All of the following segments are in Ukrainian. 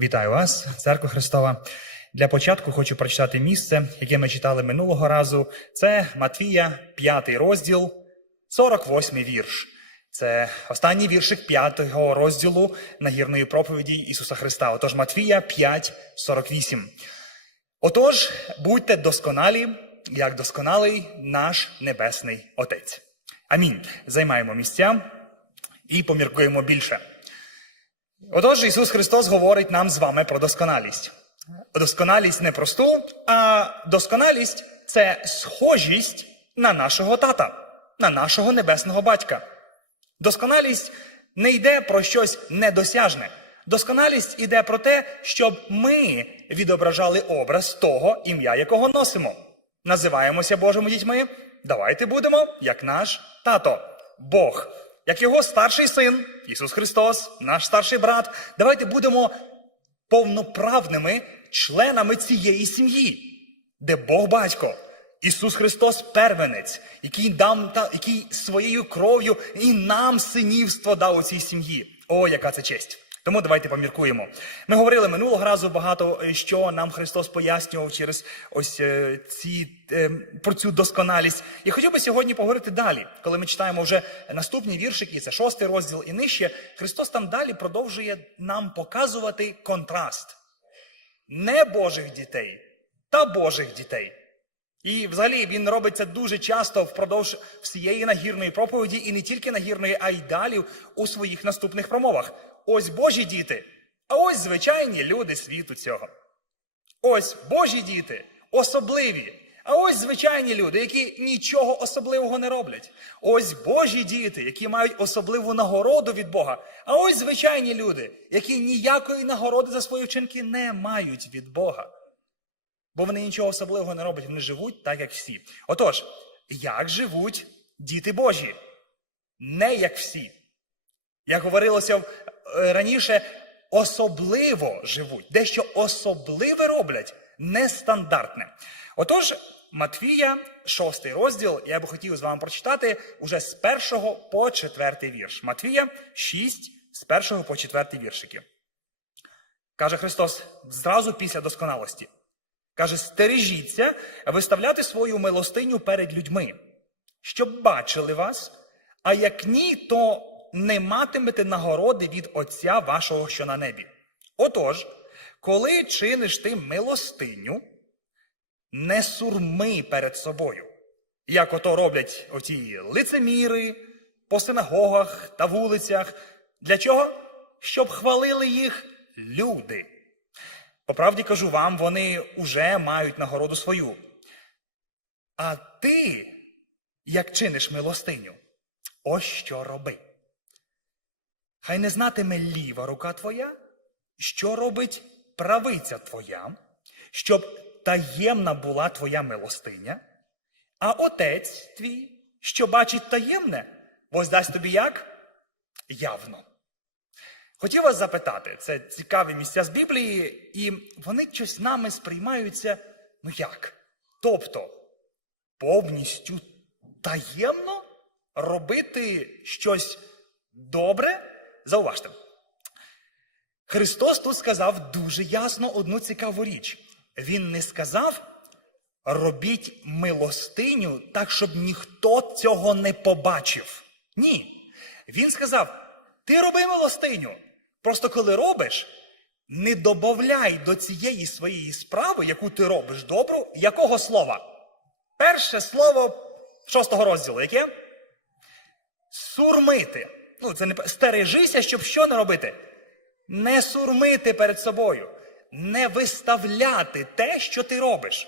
Вітаю вас, церква Христова. Для початку хочу прочитати місце, яке ми читали минулого разу. Це Матвія, 5 розділ, 48 вірш. Це останній віршик 5 розділу нагірної проповіді Ісуса Христа. Отож, Матвія 5, 48. Отож, будьте досконалі, як досконалий наш Небесний Отець. Амінь. Займаємо місця і поміркуємо більше. Отож, Ісус Христос говорить нам з вами про досконалість. Досконалість не просту, а досконалість це схожість на нашого тата, на нашого небесного батька. Досконалість не йде про щось недосяжне. Досконалість іде про те, щоб ми відображали образ того, ім'я якого носимо. Називаємося Божими дітьми. Давайте будемо як наш тато, Бог, як його старший син, Ісус Христос, наш старший брат. Давайте будемо повноправними членами цієї сім'ї, де Бог батько, Ісус Христос первенець, який дав та який своєю кров'ю і нам синівство дав у цій сім'ї. О, яка це честь! Тому давайте поміркуємо. Ми говорили минулого разу багато, е, що нам Христос пояснював через ось е, ці е, про цю досконалість. І хотів би сьогодні поговорити далі, коли ми читаємо вже наступні віршики, це шостий розділ і нижче. Христос там далі продовжує нам показувати контраст не Божих дітей та Божих дітей. І взагалі він робить це дуже часто впродовж всієї нагірної проповіді, і не тільки нагірної, а й далі у своїх наступних промовах. Ось Божі діти, а ось звичайні люди світу цього. Ось Божі діти, особливі. А ось звичайні люди, які нічого особливого не роблять. Ось Божі діти, які мають особливу нагороду від Бога. А ось звичайні люди, які ніякої нагороди за свої вчинки не мають від Бога. Бо вони нічого особливого не роблять, вони живуть так, як всі. Отож, як живуть діти Божі? Не як всі. Як говорилося е, раніше, особливо живуть, дещо особливе роблять, нестандартне. Отож, Матвія, шостий розділ, я би хотів з вами прочитати уже з першого по четвертий вірш. Матвія 6, з першого по четвертий віршики. Каже Христос зразу після досконалості. Каже, стережіться виставляти свою милостиню перед людьми, щоб бачили вас, а як ні, то не матимете нагороди від Отця вашого, що на небі. Отож, коли чиниш ти милостиню, не сурми перед собою, як ото роблять оті лицеміри по синагогах та вулицях. Для чого? Щоб хвалили їх люди. По правді кажу вам, вони уже мають нагороду свою. А ти, як чиниш милостиню, ось що роби. Хай не знатиме ліва рука твоя, що робить правиця твоя, щоб таємна була твоя милостиня, а отець твій, що бачить таємне, воздасть тобі як? Явно. Хотів вас запитати, це цікаві місця з Біблії, і вони щось нами сприймаються, ну як? Тобто, повністю таємно робити щось добре? Зауважте. Христос тут сказав дуже ясно одну цікаву річ. Він не сказав, робіть милостиню так, щоб ніхто цього не побачив. Ні. Він сказав: ти роби милостиню. Просто коли робиш, не добавляй до цієї своєї справи, яку ти робиш добру, якого слова? Перше слово шостого розділу, яке? Сурмити. Ну, це не стережися, щоб що не робити? Не сурмити перед собою, не виставляти те, що ти робиш.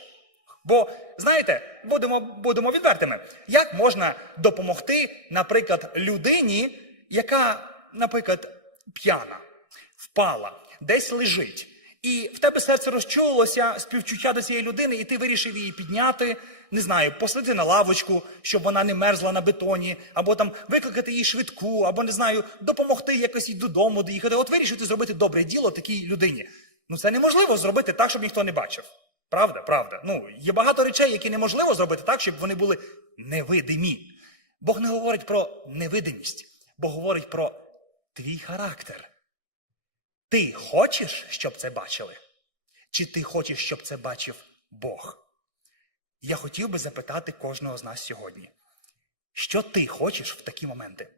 Бо, знаєте, будемо, будемо відвертими, як можна допомогти, наприклад, людині, яка, наприклад, п'яна, впала, десь лежить, і в тебе серце розчулилося співчуття до цієї людини, і ти вирішив її підняти, не знаю, посадити на лавочку, щоб вона не мерзла на бетоні, або там викликати їй швидку, або не знаю, допомогти якось їй додому доїхати. От вирішити зробити добре діло такій людині. Ну це неможливо зробити так, щоб ніхто не бачив. Правда, правда. Ну, є багато речей, які неможливо зробити так, щоб вони були невидимі. Бог не говорить про невидимість, Бог говорить про твій характер. Ти хочеш, щоб це бачили? Чи ти хочеш, щоб це бачив Бог? Я хотів би запитати кожного з нас сьогодні, що ти хочеш в такі моменти?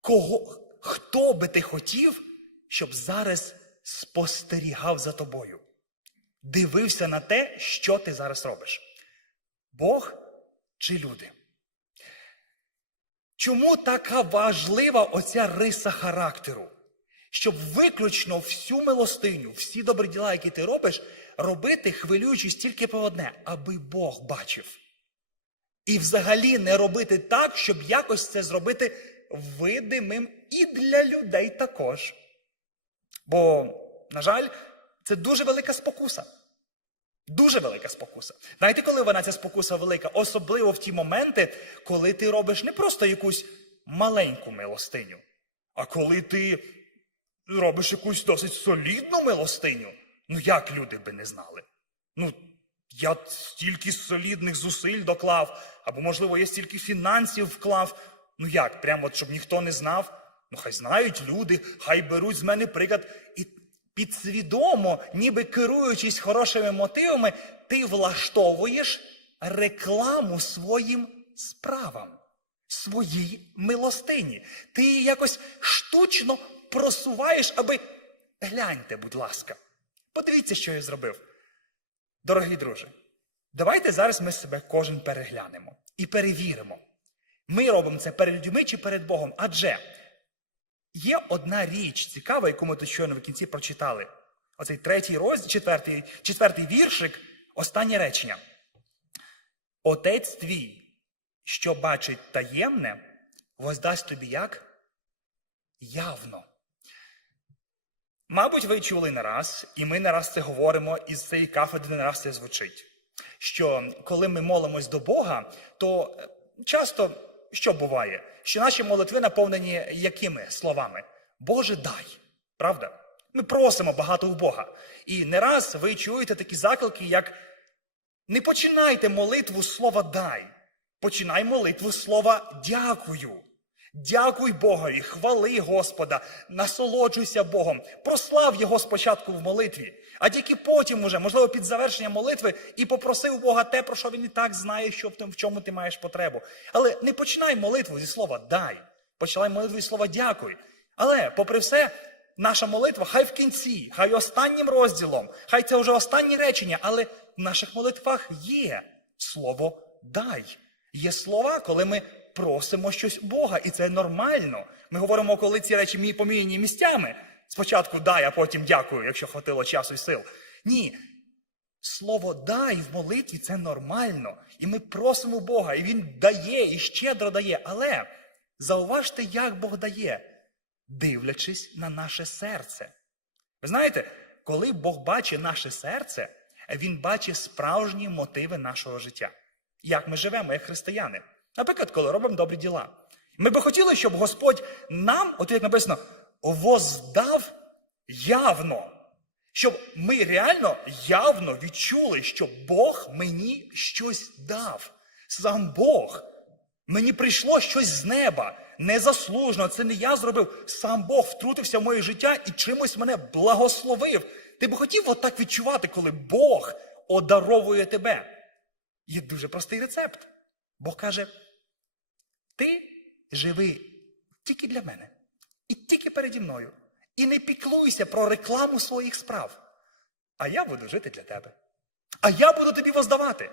Кого, хто би ти хотів, щоб зараз спостерігав за тобою? Дивився на те, що ти зараз робиш? Бог чи люди? Чому така важлива оця риса характеру? Щоб виключно всю милостиню, всі добрі діла, які ти робиш, робити, хвилюючись тільки про одне, аби Бог бачив. І взагалі не робити так, щоб якось це зробити видимим і для людей також. Бо, на жаль, це дуже велика спокуса. Дуже велика спокуса. Знаєте, коли вона ця спокуса велика? Особливо в ті моменти, коли ти робиш не просто якусь маленьку милостиню, а коли ти робиш якусь досить солідну милостиню. Ну як люди би не знали? Ну, я стільки солідних зусиль доклав, або, можливо, я стільки фінансів вклав. Ну як, прямо от, щоб ніхто не знав. Ну, хай знають люди, хай беруть з мене приклад. І підсвідомо, ніби керуючись хорошими мотивами, ти влаштовуєш рекламу своїм справам, своїй милостині. Ти її якось штучно просуваєш, аби гляньте, будь ласка. Подивіться, що я зробив. Дорогі друже, давайте зараз ми себе кожен переглянемо і перевіримо. Ми робимо це перед людьми чи перед Богом. Адже є одна річ цікава, яку ми тут щойно в кінці прочитали. Оцей третій розділ, четвертий, четвертий віршик, останнє речення. Отець твій, що бачить таємне, воздасть тобі як? Явно. Мабуть, ви чули не раз, і ми не раз це говоримо, і з цієї кафедри не раз це звучить. Що коли ми молимось до Бога, то е, часто що буває? Що наші молитви наповнені якими словами? Боже, дай. Правда? Ми просимо багато у Бога. І не раз ви чуєте такі заклики, як не починайте молитву слова дай. Починай молитву слова дякую. Дякуй Богові, хвали Господа, насолоджуйся Богом, прослав Його спочатку в молитві, а тільки потім, уже, можливо, під завершення молитви, і попросив Бога те, про що він і так знає, що в чому ти маєш потребу. Але не починай молитву зі слова дай, починай молитву зі слова дякуй. Але, попри все, наша молитва хай в кінці, хай останнім розділом, хай це вже останнє речення, але в наших молитвах є слово дай. Є слова, коли ми просимо щось Бога, і це нормально. Ми говоримо, коли ці речі мій поміяні місцями. Спочатку дай, а потім дякую, якщо хватило часу і сил. Ні. Слово дай в молитві це нормально. І ми просимо Бога, і Він дає і щедро дає. Але зауважте, як Бог дає, дивлячись на наше серце. Ви знаєте, коли Бог бачить наше серце, Він бачить справжні мотиви нашого життя. Як ми живемо, як християни. Наприклад, коли робимо добрі діла. Ми би хотіли, щоб Господь нам, от як написано, воздав явно. Щоб ми реально явно відчули, що Бог мені щось дав. Сам Бог. Мені прийшло щось з неба. Незаслужено, це не я зробив. Сам Бог втрутився в моє життя і чимось мене благословив. Ти б хотів отак відчувати, коли Бог одаровує тебе. Є дуже простий рецепт. Бог каже: ти живи тільки для мене і тільки переді мною. І не піклуйся про рекламу своїх справ. А я буду жити для тебе. А я буду тобі воздавати.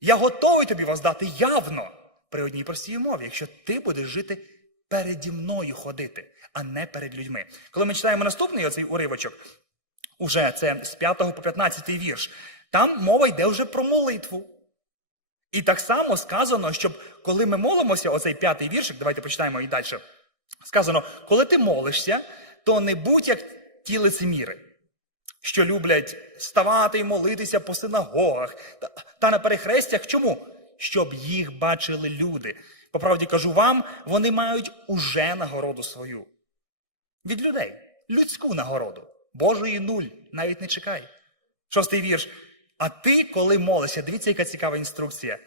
Я готовий тобі воздати явно при одній простій умові, якщо ти будеш жити переді мною ходити, а не перед людьми. Коли ми читаємо наступний оцей уривочок, уже це з 5 по 15 вірш, там мова йде вже про молитву. І так само сказано, щоб коли ми молимося, оцей п'ятий віршик, давайте почитаємо і далі. Сказано, коли ти молишся, то не будь як ті лицеміри, що люблять ставати і молитися по синагогах та, та на перехрестях. Чому? Щоб їх бачили люди. По правді кажу вам, вони мають уже нагороду свою. Від людей, людську нагороду. Божої нуль, навіть не чекай. Шостий вірш. А ти, коли молишся, дивіться, яка цікава інструкція.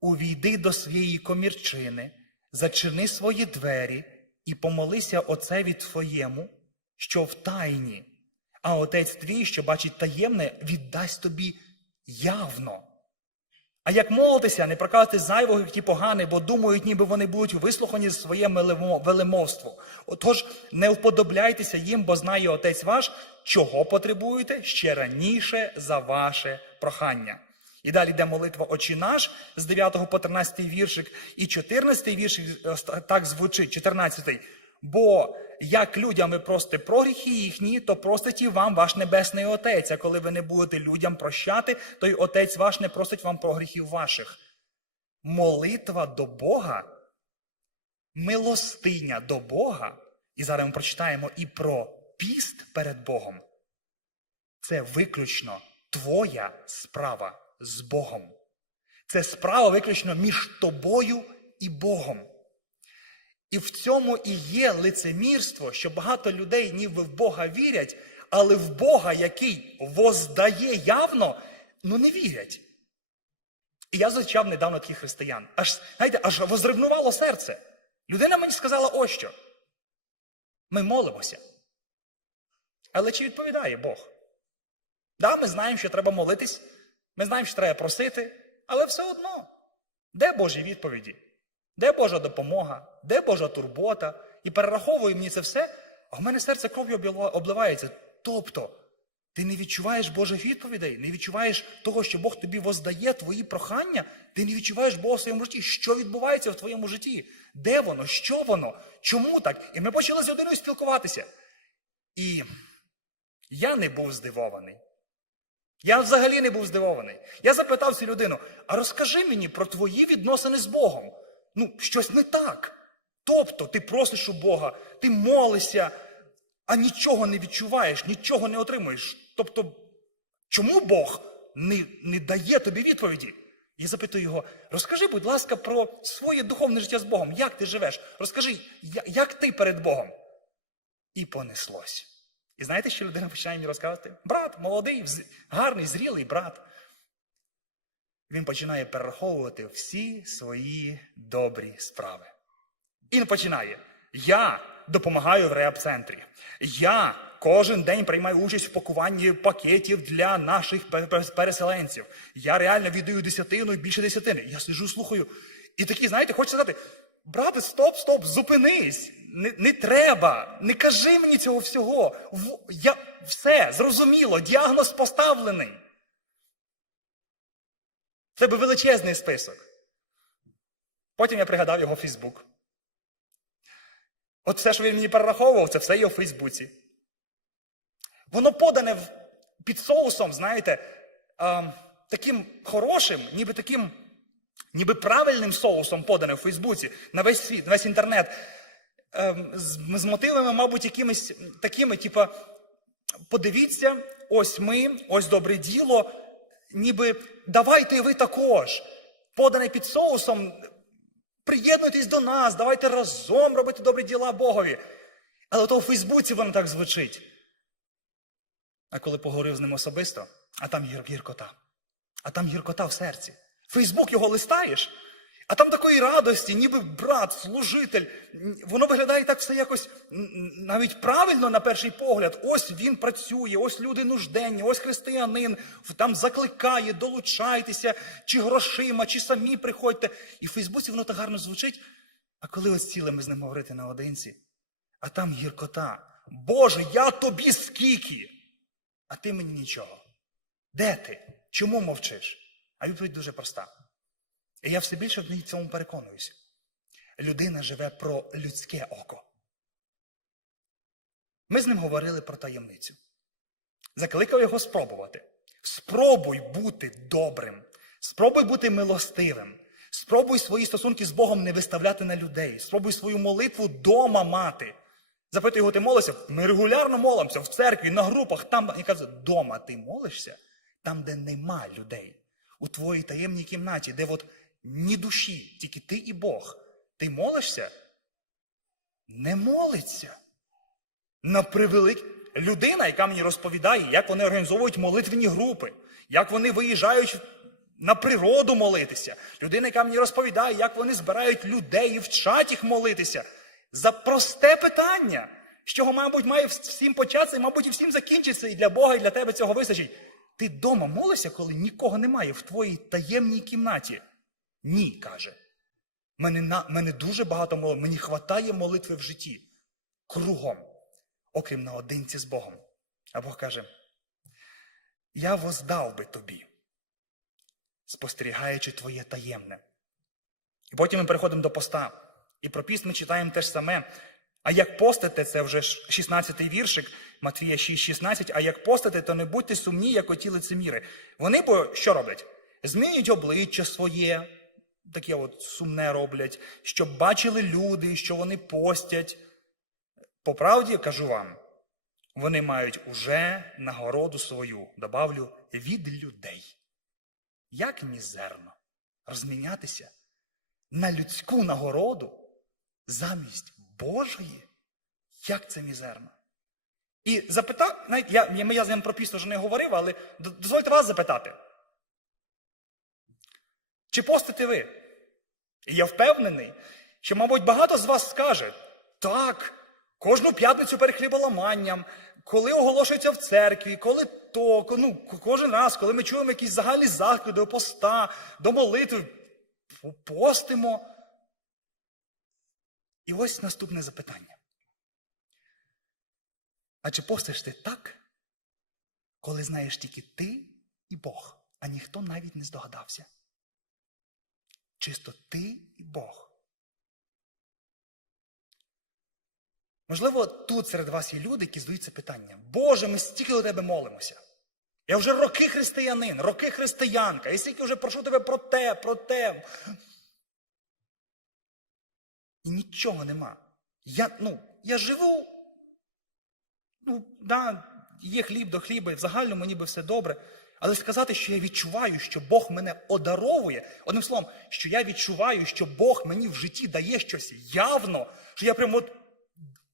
Увійди до своєї комірчини, зачини свої двері і помолися отцеві твоєму, що в тайні, а отець твій, що бачить таємне, віддасть тобі явно. А як молитися, не проказати зайвого, як ті погані, бо думають, ніби вони будуть вислухані за своє велемовство. Отож, не вподобляйтеся їм, бо знає Отець ваш, чого потребуєте ще раніше за ваше прохання. І далі йде молитва «Отче наш з 9 по 13 віршик, і 14 віршик е, так звучить, 14. Бо як людям ви простите про гріхи їхні, то простить і вам ваш небесний Отець. А коли ви не будете людям прощати, то й Отець ваш не просить вам про гріхів ваших. Молитва до Бога, милостиня до Бога, і зараз ми прочитаємо і про піст перед Богом. Це виключно твоя справа з Богом. Це справа виключно між тобою і Богом. І в цьому і є лицемірство, що багато людей ніби в Бога вірять, але в Бога, який воздає явно, ну не вірять. І я зустрічав недавно таких християн. Аж, знаєте, аж возревнувало серце. Людина мені сказала ось що. Ми молимося. Але чи відповідає Бог? Да, ми знаємо, що треба молитись, ми знаємо, що треба просити, але все одно. Де Божі відповіді? Де Божа допомога? Де Божа турбота? І перераховує мені це все, а в мене серце кров'ю обливається. Тобто, ти не відчуваєш Божих відповідей, не відчуваєш того, що Бог тобі воздає твої прохання, ти не відчуваєш Бога в своєму житті. Що відбувається в твоєму житті? Де воно? Що воно? Чому так? І ми почали з людиною спілкуватися. І я не був здивований. Я взагалі не був здивований. Я запитав цю людину: а розкажи мені про твої відносини з Богом. Ну, щось не так. Тобто, ти просиш у Бога, ти молишся, а нічого не відчуваєш, нічого не отримуєш. Тобто, чому Бог не, не дає тобі відповіді? Я запитую його: розкажи, будь ласка, про своє духовне життя з Богом. Як ти живеш? Розкажи, як ти перед Богом? І понеслось. І знаєте, що людина починає мені розказувати? Брат, молодий, гарний, зрілий брат. Він починає перераховувати всі свої добрі справи. І він починає. Я допомагаю в реабцентрі. Я кожен день приймаю участь в пакуванні пакетів для наших пе- пе- переселенців. Я реально віддаю десятину і більше десятини. Я сижу, слухаю. І такі, знаєте, хочу сказати: брате, стоп, стоп, зупинись. Не, не треба, не кажи мені цього всього. В- Я, все, зрозуміло, діагноз поставлений. Тебе величезний список. Потім я пригадав його Фейсбук. От все, що він мені перераховував, це все є у Фейсбуці. Воно подане під соусом, знаєте, таким хорошим, ніби таким, ніби правильним соусом подане в Фейсбуці на весь світ, на весь інтернет. Ем, з, мотивами, мабуть, якимись такими, типа, подивіться, ось ми, ось добре діло, ніби давайте і ви також. Подане під соусом, приєднуйтесь до нас, давайте разом робити добрі діла Богові. Але то у Фейсбуці воно так звучить. А коли поговорив з ним особисто, а там гіркота. А там гіркота в серці. Фейсбук його листаєш, а там такої радості, ніби брат, служитель. Воно виглядає так все якось навіть правильно на перший погляд. Ось він працює, ось люди нужденні, ось християнин, там закликає, долучайтеся, чи грошима, чи самі приходьте. І в Фейсбуці воно так гарно звучить. А коли ось сіли ми з ним говорити наодинці, а там гіркота. Боже, я тобі скільки, а ти мені нічого. Де ти? Чому мовчиш? А відповідь дуже проста. І я все більше в цьому переконуюся. Людина живе про людське око. Ми з ним говорили про таємницю. Закликав його спробувати. Спробуй бути добрим, спробуй бути милостивим, спробуй свої стосунки з Богом не виставляти на людей, спробуй свою молитву дома мати. Запитую його, ти молишся? Ми регулярно молимося в церкві, на групах, там і каже, дома ти молишся, там, де нема людей, у твоїй таємній кімнаті, де от ні душі, тільки ти і Бог. Ти молишся? Не молиться. На превелик... Людина, яка мені розповідає, як вони організовують молитвені групи, як вони виїжджають на природу молитися. Людина, яка мені розповідає, як вони збирають людей і вчать їх молитися. За просте питання, з чого, мабуть, має всім початися, і, мабуть, і всім закінчиться, і для Бога, і для тебе цього вистачить. Ти вдома молишся, коли нікого немає в твоїй таємній кімнаті? Ні, каже. Мене, мене дуже багато молитв, мені хватає молитви в житті. Кругом, окрім наодинці з Богом. А Бог каже: Я воздав би тобі, спостерігаючи твоє таємне. І потім ми переходимо до поста. І про піст ми читаємо те ж саме. А як постите, це вже 16-й віршик, Матвія 6,16, а як постите, то не будьте сумні, як оті лицеміри. Вони бо що роблять? Змінюють обличчя своє, таке от сумне роблять, щоб бачили люди, що вони постять. По правді кажу вам, вони мають уже нагороду свою, добавлю, від людей. Як мізерно розмінятися на людську нагороду замість Божої? Як це мізерно? І запитав, навіть я, я, я з ним про пісню вже не говорив, але дозвольте вас запитати. Чи постите ви? І я впевнений, що, мабуть, багато з вас скаже, так, кожну п'ятницю перед хліболаманням, коли оголошується в церкві, коли то, ну, кожен раз, коли ми чуємо якісь загальні заклики до поста, до молитви, постимо. І ось наступне запитання. А чи постиш ти так, коли знаєш тільки ти і Бог, а ніхто навіть не здогадався? Чисто ти і Бог. Можливо, тут серед вас є люди, які задаються питання. Боже, ми стільки до тебе молимося. Я вже роки християнин, роки християнка, і стільки вже прошу тебе про те, про те. І нічого нема. Я, ну, я живу. Ну, да, є хліб до хліба, і в загальному ніби все добре. Але сказати, що я відчуваю, що Бог мене одаровує, одним словом, що я відчуваю, що Бог мені в житті дає щось явно, що я прямо от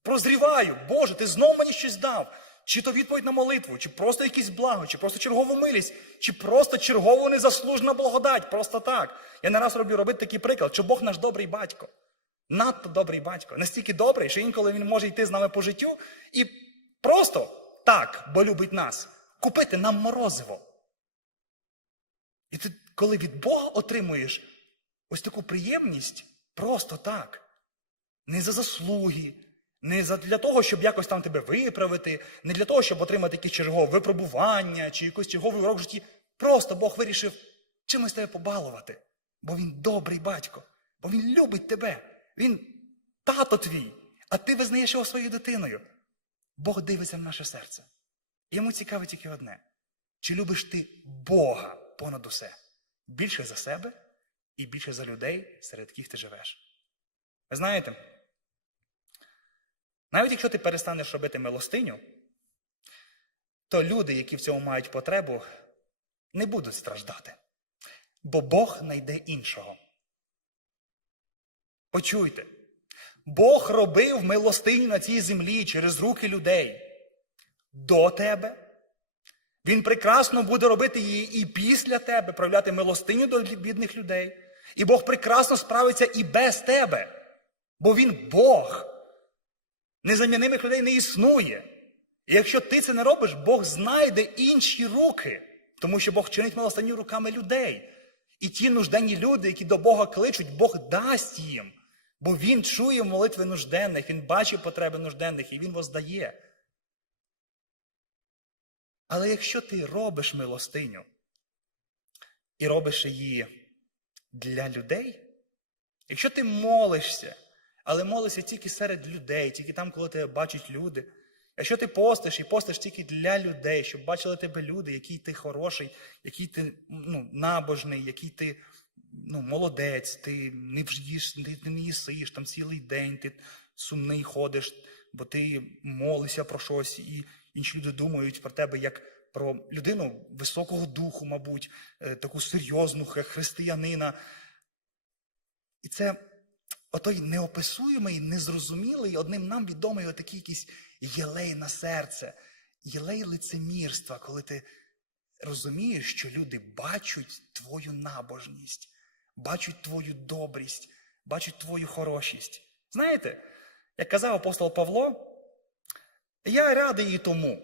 прозріваю, Боже, ти знов мені щось дав. Чи то відповідь на молитву, чи просто якийсь благо, чи просто чергову милість, чи просто чергову незаслужена благодать, просто так. Я не раз роблю робити такий приклад, що Бог наш добрий батько. Надто добрий батько. Настільки добрий, що інколи він може йти з нами по життю і просто так, бо любить нас, купити нам морозиво. І ти, коли від Бога отримуєш ось таку приємність, просто так, не за заслуги, не для того, щоб якось там тебе виправити, не для того, щоб отримати якесь чергове випробування чи якийсь черговий урок в житті. Просто Бог вирішив чимось тебе побалувати. Бо він добрий батько, бо він любить тебе. Він тато твій, а ти визнаєш його своєю дитиною. Бог дивиться в наше серце. Йому цікаве тільки одне: чи любиш ти Бога понад усе? Більше за себе і більше за людей, серед яких ти живеш. Ви знаєте, навіть якщо ти перестанеш робити милостиню, то люди, які в цьому мають потребу, не будуть страждати. Бо Бог знайде іншого. Почуйте, Бог робив милостиню на цій землі через руки людей до тебе. Він прекрасно буде робити її і після тебе, проявляти милостиню до бідних людей. І Бог прекрасно справиться і без тебе, бо Він Бог. Незамінимих людей не існує. І якщо ти це не робиш, Бог знайде інші руки, тому що Бог чинить милостиню руками людей. І ті нужденні люди, які до Бога кличуть, Бог дасть їм. Бо Він чує молитви нужденних, Він бачить потреби нужденних і Він воздає. Але якщо ти робиш милостиню і робиш її для людей, якщо ти молишся, але молишся тільки серед людей, тільки там, коли тебе бачать люди, якщо ти постиш і постиш тільки для людей, щоб бачили тебе люди, який ти хороший, який ти ну, набожний, який ти ну, молодець, ти не їш, ти, не їсиш там цілий день, ти сумний ходиш, бо ти молишся про щось, і інші люди думають про тебе як про людину високого духу, мабуть, е, таку серйозну християнина. І це отой неописуємий, незрозумілий, одним нам відомий отакий якийсь єлей на серце, єлей лицемірства, коли ти розумієш, що люди бачать твою набожність, бачать твою добрість, бачать твою хорошість. Знаєте, Як казав апостол Павло, я радий і тому.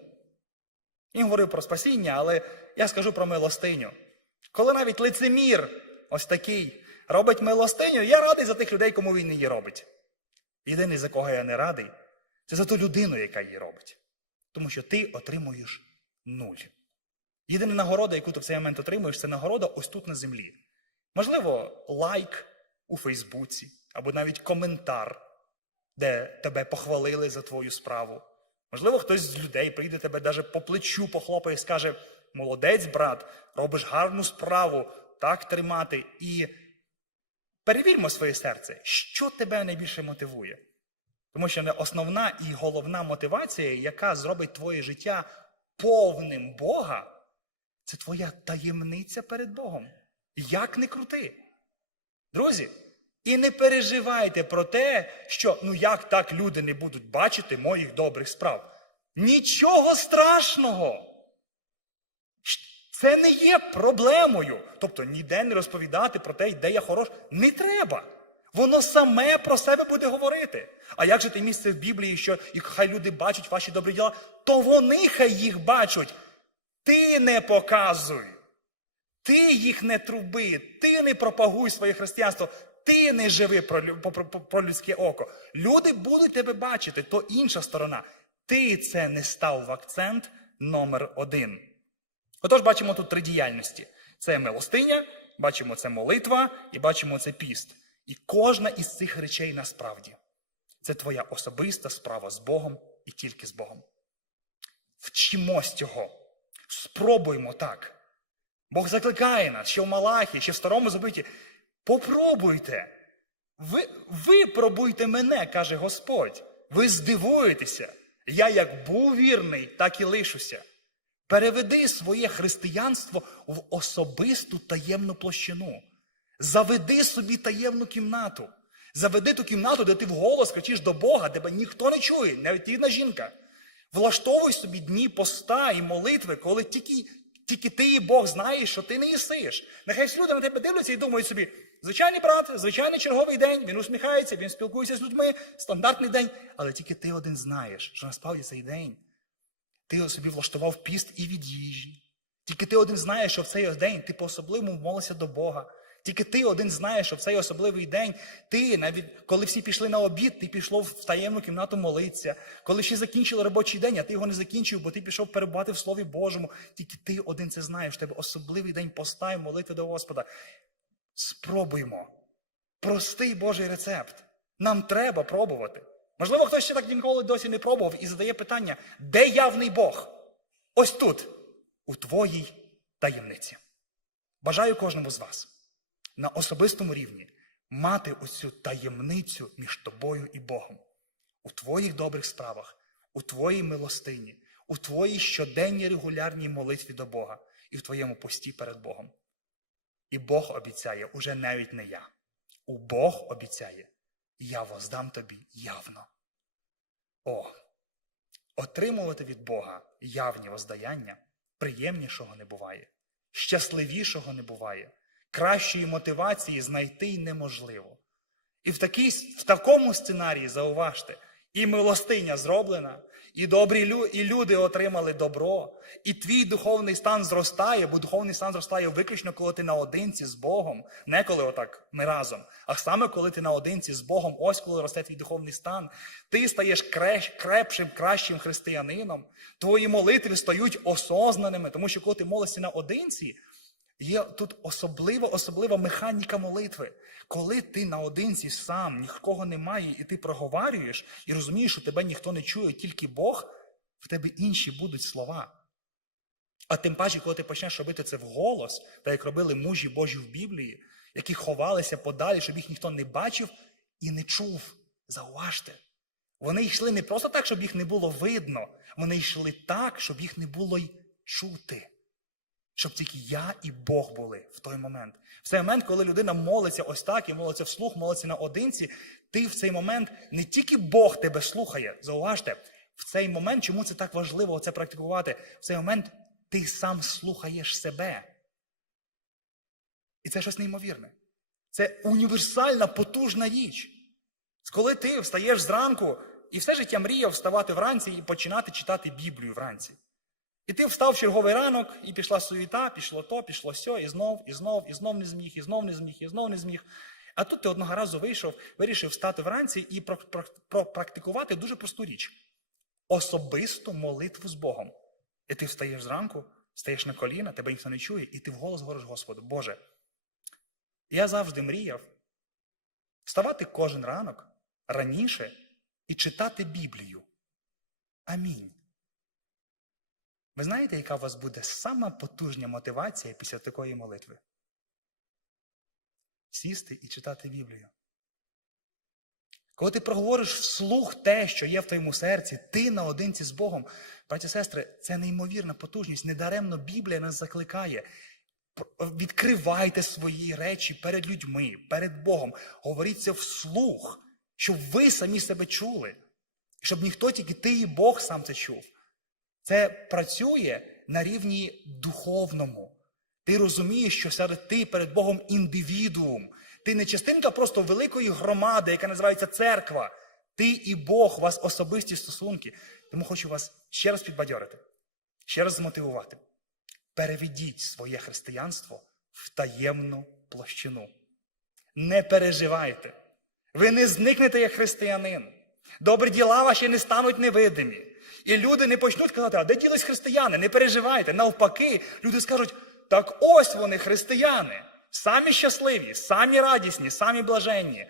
Він говорив про спасіння, але я скажу про милостиню. Коли навіть лицемір, ось такий, робить милостиню, я радий за тих людей, кому він її робить. Єдиний, за кого я не радий, це за ту людину, яка її робить. Тому що ти отримуєш нуль. Єдина нагорода, яку ти в цей момент отримуєш, це нагорода ось тут на землі. Можливо, лайк у Фейсбуці, або навіть коментар, де тебе похвалили за твою справу. Можливо, хтось з людей прийде тебе даже по плечу похлопає і скаже: молодець, брат, робиш гарну справу, так тримати. І перевірмо своє серце, що тебе найбільше мотивує. Тому що основна і головна мотивація, яка зробить твоє життя повним Бога, це твоя таємниця перед Богом. Як не крути. Друзі, і не переживайте про те, що ну як так люди не будуть бачити моїх добрих справ. Нічого страшного. Це не є проблемою. Тобто ніде не розповідати про те, де я хорош. Не треба. Воно саме про себе буде говорити. А як же те місце в Біблії, що і хай люди бачать ваші добрі діла, то вони хай їх бачать. Ти не показуй. Ти їх не труби, ти не пропагуй своє християнство, ти не живи про, по- про, про людське око. Люди будуть тебе бачити, то інша сторона. Ти це не став в акцент номер один. Отож, бачимо тут три діяльності: це милостиня, бачимо це молитва і бачимо це піст. І кожна із цих речей насправді це твоя особиста справа з Богом і тільки з Богом. Вчимось цього. Спробуймо так. Бог закликає нас, ще в Малахі, ще в старому забиті. Попробуйте. Ви, випробуйте мене, каже Господь. Ви здивуєтеся. Я як був вірний, так і лишуся. Переведи своє християнство в особисту таємну площину. Заведи собі таємну кімнату. Заведи ту кімнату, де ти вголос кричиш до Бога, тебе ніхто не чує, навіть рідна жінка. Влаштовуй собі дні поста і молитви, коли тільки, тільки ти і Бог знаєш, що ти не їсиш. Нехай всі люди на тебе дивляться і думають собі, звичайний брат, звичайний черговий день, він усміхається, він спілкується з людьми, стандартний день. Але тільки ти один знаєш, що насправді цей день ти собі влаштував піст і від їжі. Тільки ти один знаєш, що в цей день ти по-особливому молився до Бога. Тільки ти один знаєш, що в цей особливий день ти, навіть коли всі пішли на обід, ти пішов в таємну кімнату молитися. Коли всі закінчили робочий день, а ти його не закінчив, бо ти пішов перебувати в Слові Божому. Тільки ти один це знаєш. В тебе особливий день поста і молитви до Господа. Спробуймо. Простий Божий рецепт. Нам треба пробувати. Можливо, хтось ще так ніколи досі не пробував і задає питання: де явний Бог? Ось тут, у твоїй таємниці. Бажаю кожному з вас на особистому рівні мати оцю таємницю між тобою і Богом у твоїх добрих справах, у твоїй милостині, у твоїй щоденній регулярній молитві до Бога і в твоєму пості перед Богом. І Бог обіцяє, уже навіть не я. У Бог обіцяє, я воздам тобі явно. О, отримувати від Бога явні воздаяння приємнішого не буває, щасливішого не буває, кращої мотивації знайти неможливо. І в, такій, в такому сценарії зауважте, і милостиня зроблена, і добрі лю, і люди отримали добро, і твій духовний стан зростає, бо духовний стан зростає виключно, коли ти наодинці з Богом, не коли отак ми разом, а саме коли ти наодинці з Богом, ось коли росте твій духовний стан, ти стаєш креш, крепшим, кращим християнином, твої молитви стають осознаними, тому що коли ти молишся наодинці, Є тут особлива, особлива механіка молитви. Коли ти наодинці сам, нікого немає, і ти проговарюєш, і розумієш, що тебе ніхто не чує, тільки Бог, в тебе інші будуть слова. А тим паче, коли ти почнеш робити це вголос, так як робили мужі Божі в Біблії, які ховалися подалі, щоб їх ніхто не бачив і не чув. Зауважте. Вони йшли не просто так, щоб їх не було видно, вони йшли так, щоб їх не було й чути щоб тільки я і Бог були в той момент. В цей момент, коли людина молиться ось так і молиться вслух, молиться наодинці, ти в цей момент не тільки Бог тебе слухає, зауважте, в цей момент, чому це так важливо це практикувати? В цей момент ти сам слухаєш себе. І це щось неймовірне. Це універсальна, потужна річ. Коли ти встаєш зранку і все життя мріяв вставати вранці і починати читати Біблію вранці. І ти встав черговий ранок, і пішла суєта, пішло то, пішло сьо, і знов, і знов, і знов не зміг, і знов не зміг, і знов не зміг. А тут ти одного разу вийшов, вирішив встати вранці і пропрактикувати дуже просту річ особисту молитву з Богом. І ти встаєш зранку, стаєш на коліна, тебе ніхто не чує, і ти вголос говориш Господу, Боже, я завжди мріяв вставати кожен ранок раніше і читати Біблію. Амінь. Ви знаєте, яка у вас буде сама потужна мотивація після такої молитви? Сісти і читати Біблію. Коли ти проговориш вслух те, що є в твоєму серці, ти наодинці з Богом, браті сестри, це неймовірна потужність. Недаремно Біблія нас закликає. Відкривайте свої речі перед людьми, перед Богом. Говоріть це вслух, щоб ви самі себе чули, щоб ніхто тільки ти і Бог сам це чув. Це працює на рівні духовному. Ти розумієш, що серед ти перед Богом індивідуум. Ти не частинка просто великої громади, яка називається церква. Ти і Бог, у вас особисті стосунки. Тому хочу вас ще раз підбадьорити, ще раз змотивувати. Переведіть своє християнство в таємну площину. Не переживайте. Ви не зникнете як християнин. Добрі діла ваші не стануть невидимі. І люди не почнуть казати, а де ділись християни? Не переживайте. Навпаки, люди скажуть, так ось вони, християни, самі щасливі, самі радісні, самі блаженні.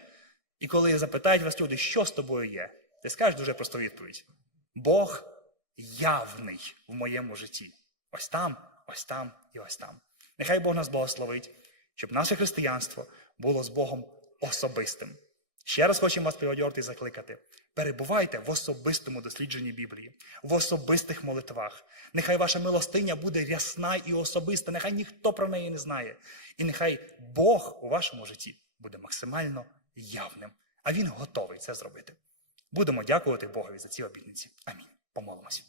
І коли запитають вас люди, що з тобою є, ти скажеш дуже просту відповідь: Бог явний в моєму житті. Ось там, ось там і ось там. Нехай Бог нас благословить, щоб наше християнство було з Богом особистим. Ще раз хочемо вас приводити і закликати. Перебувайте в особистому дослідженні Біблії, в особистих молитвах. Нехай ваша милостиня буде рясна і особиста, нехай ніхто про неї не знає. І нехай Бог у вашому житті буде максимально явним. А Він готовий це зробити. Будемо дякувати Богові за ці обітниці. Амінь. Помолимося.